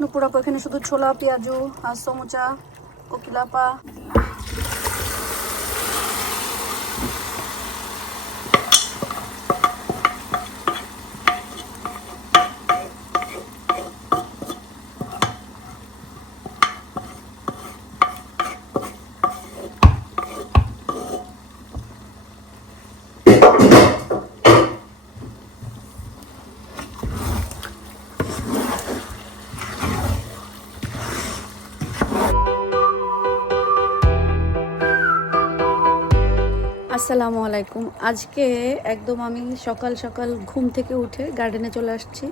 নুপুর আপু এখানে শুধু ছোলা পেঁয়াজু আর সমুচা কোকিলাপা। আসসালামু আলাইকুম। আজকে একদম আমি সকাল সকাল ঘুম থেকে উঠে গার্ডেনে চলে আসছি।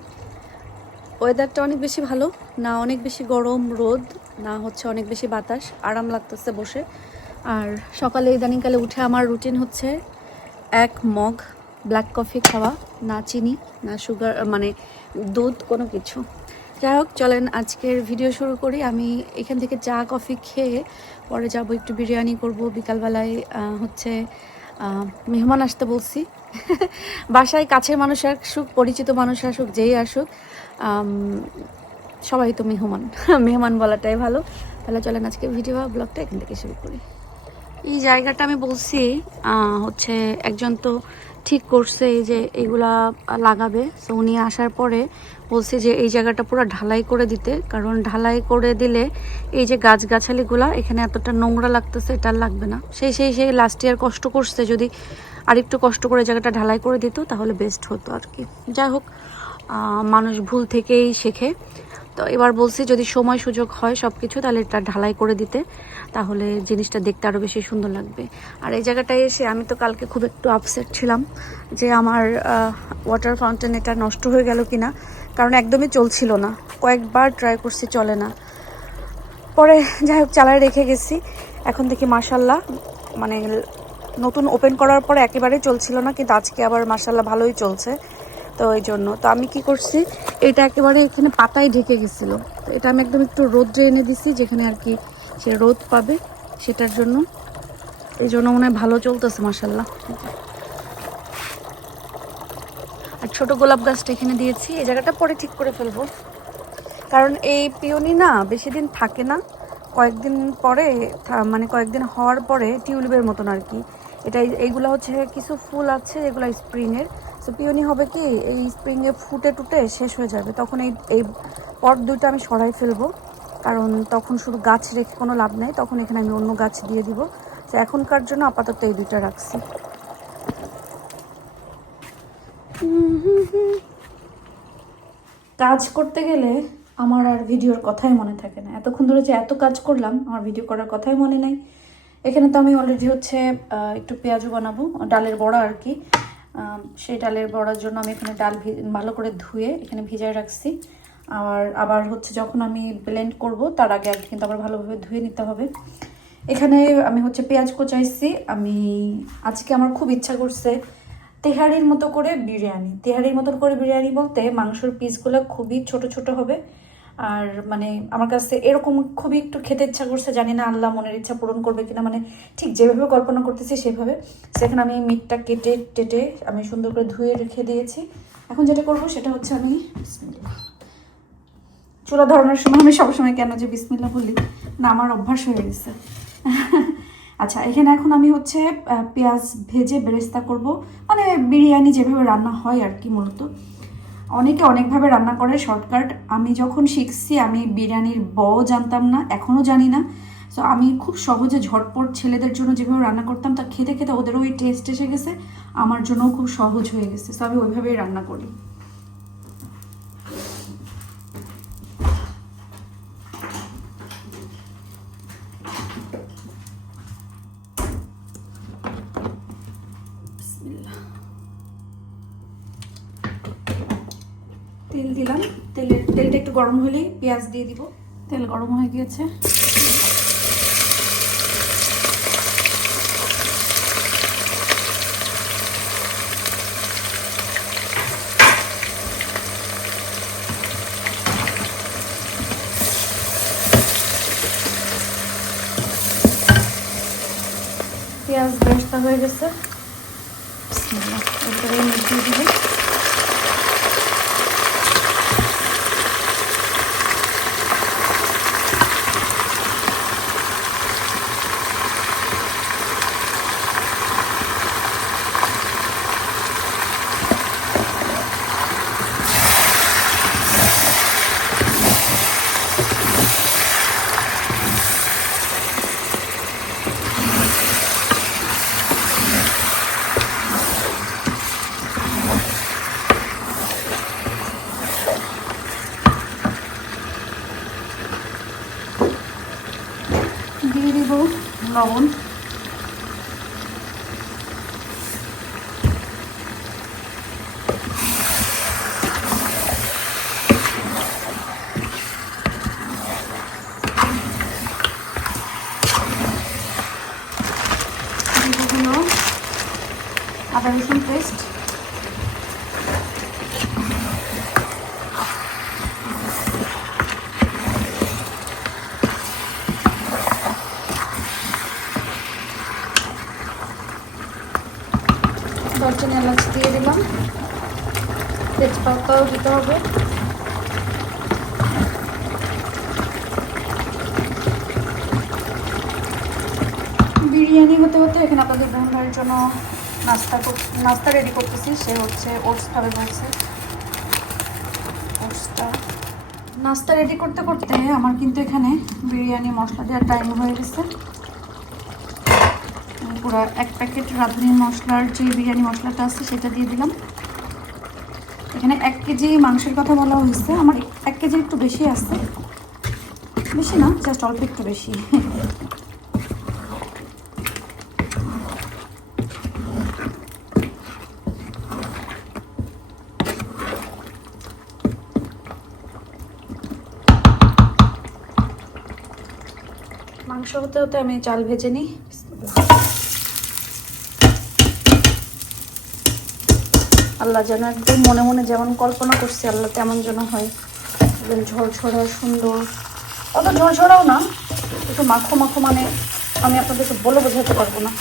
ওয়েদারটা অনেক বেশি ভালো না, অনেক বেশি গরম রোদ না, হচ্ছে অনেক বেশি বাতাস, আরাম লাগতেছে বসে। আর সকালে ইদানিংকালে উঠে আমার রুটিন হচ্ছে 1 মগ ব্ল্যাক কফি খাওয়া, না চিনি না সুগার, মানে দুধ কোনো কিছু। যাই হোক, চলেন আজকের ভিডিও শুরু করি। আমি এখান থেকে চা কফি খেয়ে পরে যাব একটু বিরিয়ানি করব। বিকালবেলায় হচ্ছে মেহমান আসতে বলছি। বাসায় কাছের মানুষ আসুক, পরিচিত মানুষ আসুক, যেই আসুক, সবাই তো মেহমান। মেহমান বলাটাই ভালো। তাহলে চলেন আজকে ভিডিও ব্লগটা এখান থেকে শুরু করি। এই জায়গাটা আমি বলছি হচ্ছে একজন তো ঠিক করছে এই যে এইগুলা লাগাবে। সো উনি আসার পরে বলছে যে এই জায়গাটা পুরো ঢালাই করে দিতে, কারণ ঢালাই করে দিলে এই যে গাছগাছালিগুলা এখানে এতটা নোংরা লাগতেছে, এটা লাগবে না। সেই লাস্ট ইয়ার কষ্ট করছে, যদি আরেকটু কষ্ট করে জায়গাটা ঢালাই করে দিত তাহলে বেস্ট হতো আর কি। যাই হোক, মানুষ ভুল থেকেই শেখে। তো এবার বলছি যদি সময় সুযোগ হয় সব কিছু, তাহলে এটা ঢালাই করে দিতে, তাহলে জিনিসটা দেখতে আরও বেশি সুন্দর লাগবে। আর এই জায়গাটায় এসে আমি তো কালকে খুব একটু আপসেট ছিলাম যে আমার ওয়াটার ফাউন্টেন এটা নষ্ট হয়ে গেল কিনা, কারণ একদমই চলছিল না। কয়েকবার ট্রাই করছি, চলে না। পরে যাই হোক চালায় রেখে গেছি। এখন দেখি মাশাল্লাহ, মানে নতুন ওপেন করার পরে একেবারেই চলছিল না, কিন্তু আজকে আবার মাশাল্লাহ ভালোই চলছে। তো এই জন্য তো আমি কি করছি, এটা একেবারে এখানে পাতায় ঢেকে গেছিলো, তো এটা আমি একদম একটু রোদ্রে এনে দিছি, যেখানে আর কি সে রোদ পাবে সেটার জন্য। এই জন্য মনে হয় ভালো চলতেছে মাশাল্লাহ। আর ছোট গোলাপ গাছটা এখানে দিয়েছি, এই জায়গাটা পরে ঠিক করে ফেলবো, কারণ এই পিওনি না বেশি দিন থাকে না, কয়েকদিন পরে, মানে কয়েকদিন হওয়ার পরে টিউলিপের মতন আর কি। এটা এইগুলো হচ্ছে কিছু ফুল আছে এগুলো স্প্রিংয়ের। সো পিওনি হবে কি এই স্প্রিংয়ে ফুটে টুটে শেষ হয়ে যাবে, তখন এই পট দুইটা আমি সরাই ফেলবো, কারণ তখন শুধু গাছ রেখে কোনো লাভ নেই, তখন এখানে আমি অন্য গাছ দিয়ে দিব। তো এখনকার জন্য আপাতত এই দুইটা রাখছি। কাজ করতে গেলে আমার আর ভিডিওর কথাই মনে থাকে না। এতক্ষণ ধরে যে এত কাজ করলাম, আমার ভিডিও করার কথাই মনে নেই। এখানে তো আমি অলরেডি হচ্ছে একটু পেঁয়াজু বানাবো, ডালের বড়া আর কি। সেই ডালের বড়ার জন্য আমি এখানে ডাল ভালো করে ধুয়ে এখানে ভিজায় রাখছি। আবার হচ্ছে যখন আমি ব্লেন্ড করব তার আগে কিন্তু আবার ভালোভাবে ধুয়ে নিতে হবে। এখানে আমি হচ্ছে পেঁয়াজ কোচাইছি। আমি আজকে আমার খুব ইচ্ছা করছে তেহারির মতো করে বিরিয়ানি। তেহারির মতো করে বিরিয়ানি বলতে মাংসের পিসগুলো খুবই ছোট ছোট হবে, আর মানে আমার কাছে এরকম খুবই একটু খেতে ইচ্ছা করছে। জানি না আল্লাহ মনের ইচ্ছা পূরণ করবে কিনা, মানে ঠিক যেভাবে কল্পনা করতেছি সেভাবে। সেখানে আমি মিটটা কেটে টেটে আমি সুন্দর করে ধুয়ে রেখে দিয়েছি। এখন যেটা করব সেটা হচ্ছে আমি চুলা ধরানোর সময় আমি সবসময় কেন যে বিসমিল্লাহ বলি না, আমার অভ্যাস হয়ে গেছে। আচ্ছা, এখানে এখন আমি হচ্ছে পেঁয়াজ ভেজে বেরেস্তা করব, মানে বিরিয়ানি যেভাবে রান্না হয় আর কি। মূলত অনেকে অনেকভাবে রান্না করে শর্টকাট। আমি যখন শিখছি আমি বিরিয়ানির জানতাম না, এখনও জানি না। সো আমি খুব সহজে ঝটপট ছেলেদের জন্য যেভাবে রান্না করতাম তা খেতে খেতে ওদেরও ওই টেস্ট এসে গেছে, আমার জন্যও খুব সহজ হয়ে গেছে। সো আমি ওইভাবেই রান্না করি। তেল দিলাম, তেলটা একটু গরম হলেই পেঁয়াজ দিয়ে দিব। তেল গরম হয়ে গিয়েছে, পেঁয়াজ বেরেস্তা হয়ে গেছে। এরপরে দিয়ে দিব। দিব লবণ। আদা রসুন পেস্ট, দারচিনি এলাচ দিয়ে দিলাম, তেজপাতাও দিতে হবে। বিরিয়ানি হতে হতে এখানে আপনাদের বোন ভাইয়ের জন্য নাস্তা রেডি করতেছি। সে হচ্ছে ওটস খাবে বলছে। ওটসটা নাস্তা রেডি করতে করতে আমার কিন্তু এখানে বিরিয়ানি মশলা দেওয়ার টাইম হয়ে গেছে। পুরো 1 প্যাকেট রাঁধুনি মশলার যে বিরিয়ানি মশলাটা আছে সেটা দিয়ে দিলাম। এখানে 1 কেজি মাংসের কথা বলা হয়েছে, আমার 1 কেজি একটু বেশি আছে, বেশি না, জাস্ট অল্প একটু বেশি। মাংস হতে হতে আমি চাল ভেজে নিই। আল্লাহ যেন একদম মনে মনে যেমন কল্পনা করছি আল্লাহ তেমন যেন হয়, একদম ঝরঝরা সুন্দর। অত ঝরঝরাও না, একটু মাখো মাখো, মানে আমি আপনাদেরকে বলে বোঝাতে পারবো না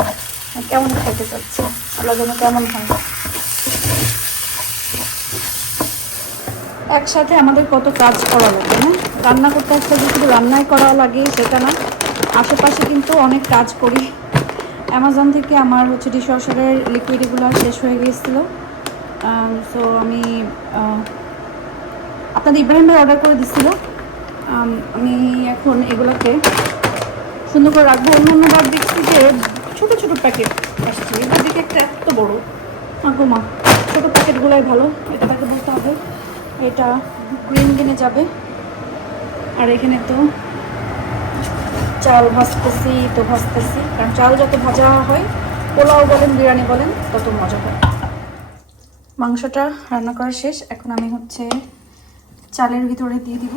কেমন খাইতে চাচ্ছি। আল্লাহ যেন কেমন হয়। একসাথে আমাদের কত কাজ করা লাগে না, রান্না করতে আসলে যে শুধু রান্নাই করা লাগে সেটা না, আশেপাশে কিন্তু অনেক কাজ করি। অ্যামাজন থেকে আমার হচ্ছে ডিশওয়াশারের লিকুইডগুলো শেষ হয়ে গিয়েছিলো, সো আমি আপনাদের ইব্রাহিম ভাই অর্ডার করে দিছিল। আমি এখন এগুলোকে সুন্দর করে রাখবো। অন্য বার দেখছি যে ছোটো ছোটো প্যাকেট আসছে, এবার দিকে একটা এত বড়ো মা, ছোটো প্যাকেটগুলোই ভালো। এটা তাকে বলতে হবে এটা গ্রিন কিনে যাবে। আর এখানে তো চাল ভাজতেছি, কারণ চাল যত ভাজা হয়, পোলাও বলেন বিরিয়ানি বলেন, তত মজা হয়। মাংসটা রান্না করা শেষ, এখন আমি হচ্ছে চালের ভিতরে দিয়ে দিব।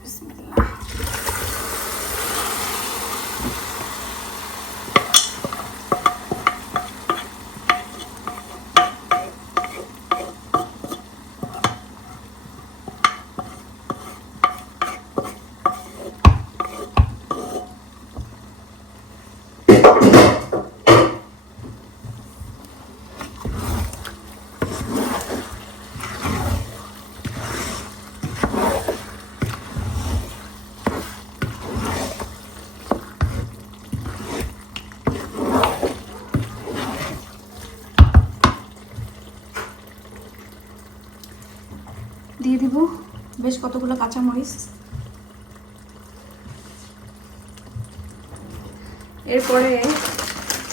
বিসমিল্লাহ। দিয়ে দিব বেশ কতগুলো কাঁচামরিচ। এরপরে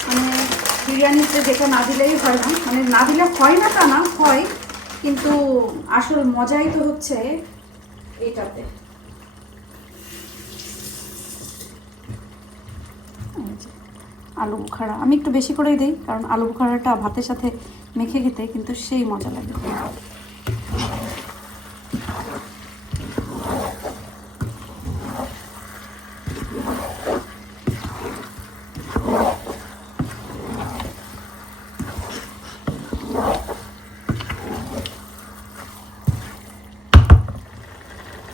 মানে বিরিয়ানিতে যেটা না দিলেই হয় না, মানে না দিলে হয় না তা না, হয়, কিন্তু আসল মজাই তো হচ্ছে এইটাতে। আলু বুখারা আমি একটু বেশি করেই দিই, কারণ আলু বুখারাটা ভাতের সাথে মেখে খেতে কিন্তু সেই মজা লাগে।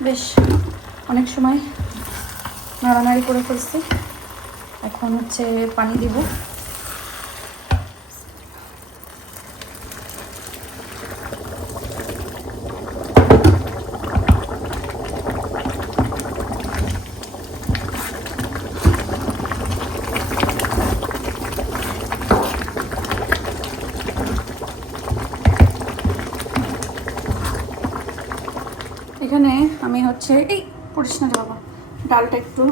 বেশ অনেক সময় নাড়ানাড়ি করে ফেলছি, এখন হচ্ছে পানি দিব। এখানে আমি হচ্ছে এই পড়িস না বাবা, ডালটা একটু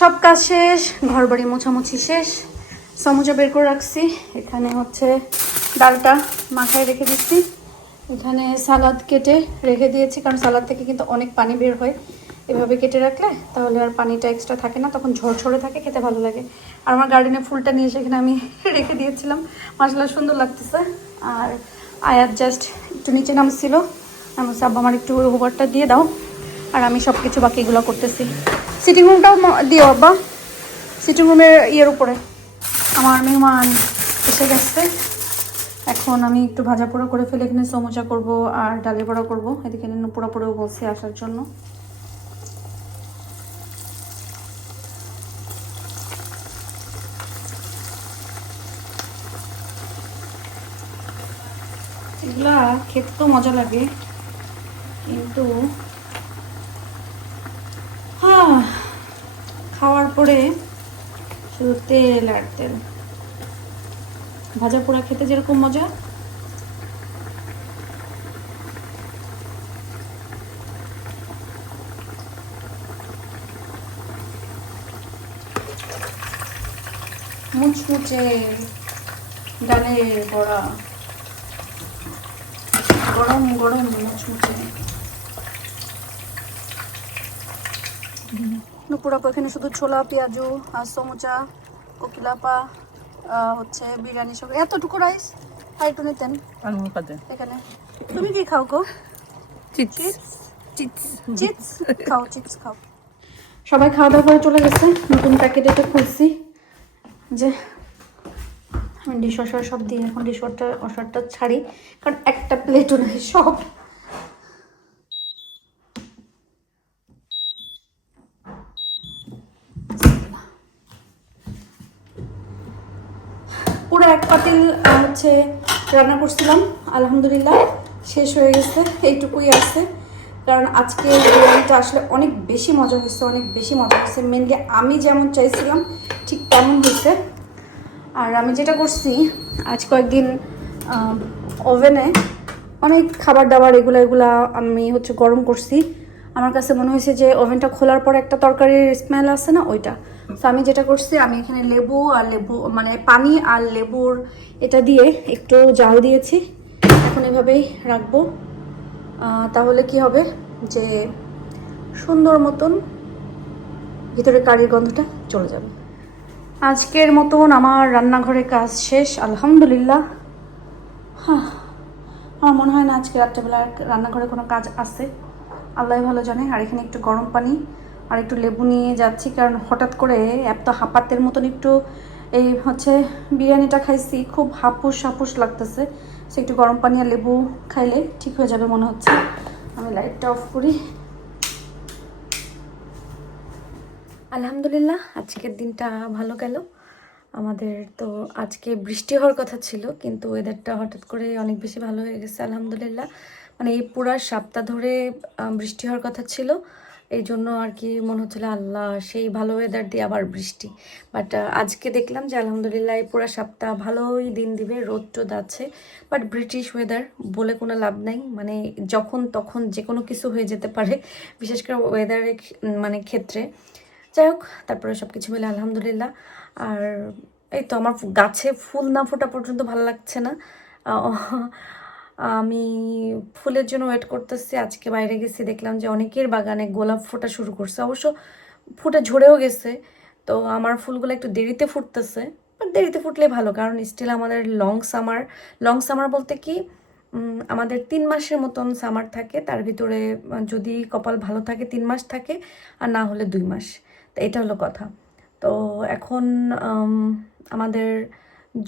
সব কাজ শেষ, ঘর বাড়ি মোছামুছি শেষ, সমুচা বের করে রাখছি। এখানে হচ্ছে ডালটা মাখায় রেখে দিচ্ছি, এখানে সালাদ কেটে রেখে দিয়েছি, কারণ সালাদ থেকে কিন্তু অনেক পানি বের হয়। এভাবে কেটে রাখলে তাহলে আর পানিটা এক্সট্রা থাকে না, তখন ঝরঝরে থাকে, খেতে ভালো লাগে। আর আমার গার্ডেনে ফুলটা নিয়ে সেখানে আমি রেখে দিয়েছিলাম, মাশাআল্লাহ সুন্দর লাগতেছে। আর আয়াত জাস্ট একটু নিচে নামছিল, আমি আব্বা আমার একটু ওভারটা দিয়ে দাও, আর আমি সব কিছু বাকিগুলো করতেছি। সিটিং রুমটাও দিও আব্বা, সিটিং রুমের ইয়ের উপরে। আমার মেহমান এসে গেছে, এখন আমি একটু ভাজা পোড়া করে ফেলে এখানে সমোসা করব আর ডালে বড়া করব। এদিকে পোড়া পোড়াও বলছি আসার জন্য। এগুলা খেতে তো মজা লাগে, কিন্তু হ্যাঁ খাওয়ার পরে শুধু তেল আর তেল। ভাজা পোড়া খেতে যেরকম মজা, মুচমুচে ডালের বড়া, গরম গরম মুচমুচে। নুপুরাপা এখানে শুধু ছোলা পেঁয়াজু আর সমুচা, কোকিলাপা হচ্ছে বিরিয়ানি সব। এতটুকু রাইস আর একটু নিতেন এখানে। তুমি কি খাও গো? চিপস খাও, চিপস খাও। সবাই খাওয়া দাওয়া করে চলে গেছে। নতুন প্যাকেটে খুলছি, যে আমি ডিশ ওয়াশার সব দিয়ে এখন ডিশ ওয়াশারটা ছাড়ি, কারণ একটা প্লেটও নেই, সব পুরো এক পাতিল হচ্ছে রান্না করছিলাম, আলহামদুলিল্লাহ শেষ হয়ে গেছে, এইটুকুই আছে। কারণ আজকে বিরিয়ানিটা আসলে অনেক বেশি মজা হয়েছে, অনেক বেশি মজা হয়েছে। মেনলি আমি যেমন চাইছিলাম ঠিক তেমন হয়েছে। আর আমি যেটা করছি, আজ কয়েকদিন ওভেনে অনেক খাবার দাবার এগুলা আমি হচ্ছে গরম করছি। আমার কাছে মনে হয়েছে যে ওভেনটা খোলার পর একটা তরকারির স্মেল আসে না, ওইটা। তো আমি যেটা করছি, আমি এখানে লেবু মানে পানি আর লেবুর এটা দিয়ে একটু জাল দিয়েছি। এখন এভাবেই রাখবো, তাহলে কি হবে যে সুন্দর মতন ভিতরে কারির গন্ধটা চলে যাবে। আজকের মতন আমার রান্নাঘরে কাজ শেষ, আলহামদুলিল্লাহ। হ্যাঁ, আমার মনে হয় না আজকে রাত্রেবেলা রান্নাঘরে কোনো কাজ আছে, আল্লাহ ভালো জানে। আর এখানে একটু গরম পানি আর একটু লেবু নিয়ে যাচ্ছি, কারণ হঠাৎ করে এত হাঁপাতের মতন একটু এই হচ্ছে বিরিয়ানিটা খাইছি, খুব হাপুস হাপুস লাগতেছে। সে একটু গরম পানি আর লেবু খাইলে ঠিক হয়ে যাবে মনে হচ্ছে। আমি লাইটটা অফ করি। আলহামদুলিল্লাহ আজকের দিনটা ভালো গেল আমাদের। তো আজকে বৃষ্টি হওয়ার কথা ছিল, কিন্তু ওয়েদারটা হঠাৎ করে অনেক বেশি ভালো হয়ে গেছে, আলহামদুলিল্লাহ। মানে এই পুরা সপ্তাহ ধরে বৃষ্টি হওয়ার কথা ছিল, এই জন্য আর কি মনে হচ্ছিল আল্লাহ সেই ভালো ওয়েদার দিয়ে আবার বৃষ্টি। বাট আজকে দেখলাম যে আলহামদুলিল্লাহ এই পুরা সপ্তাহ ভালোই দিন দিবে, রোদ টোদ আছে। বাট ব্রিটিশ ওয়েদার বলে কোনো লাভ নাই, মানে যখন তখন যে কোনো কিছু হয়ে যেতে পারে, বিশেষ করে ওয়েদারের মানে ক্ষেত্রে। যাই হোক, তারপরে সব কিছু মিলে আলহামদুলিল্লাহ। আর এই তো আমার গাছে ফুল না ফোটা পর্যন্ত ভালো লাগছে না। আমি ফুলের জন্য ওয়েট করতেছি। আজকে বাইরে গেছি, দেখলাম যে অনেকের বাগানে গোলাপ ফোটা শুরু করছে, অবশ্য ফুটে ঝরেও গেছে। তো আমার ফুলগুলো একটু দেরিতে ফুটতেছে, বাট দেরিতে ফুটলে ভালো, কারণ স্টিল আমাদের লং সামার বলতে কি আমাদের 3 মাসের মতন সামার থাকে, তার ভিতরে যদি কপাল ভালো থাকে 3 মাস থাকে, আর না হলে 2 মাস। তো এটা হলো কথা। তো এখন আমাদের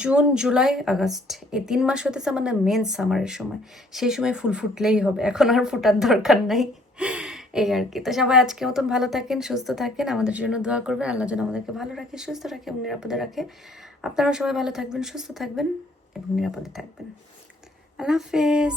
জুন জুলাই আগস্ট এই 3 মাস হতেছে আমাদের মেন সামারের সময়, সেই সময় ফুল ফুটলেই হবে, এখন আর ফুটার দরকার নাই, এই আর কি। তো সবাই আজকের মতন ভালো থাকেন, সুস্থ থাকেন, আমাদের জন্য দোয়া করবেন, আল্লাহ যেন আমাদেরকে ভালো রাখে, সুস্থ রাখে এবং নিরাপদে রাখে। আপনারাও সবাই ভালো থাকবেন, সুস্থ থাকবেন এবং নিরাপদে থাকবেন। আল্লাহ হাফেজ।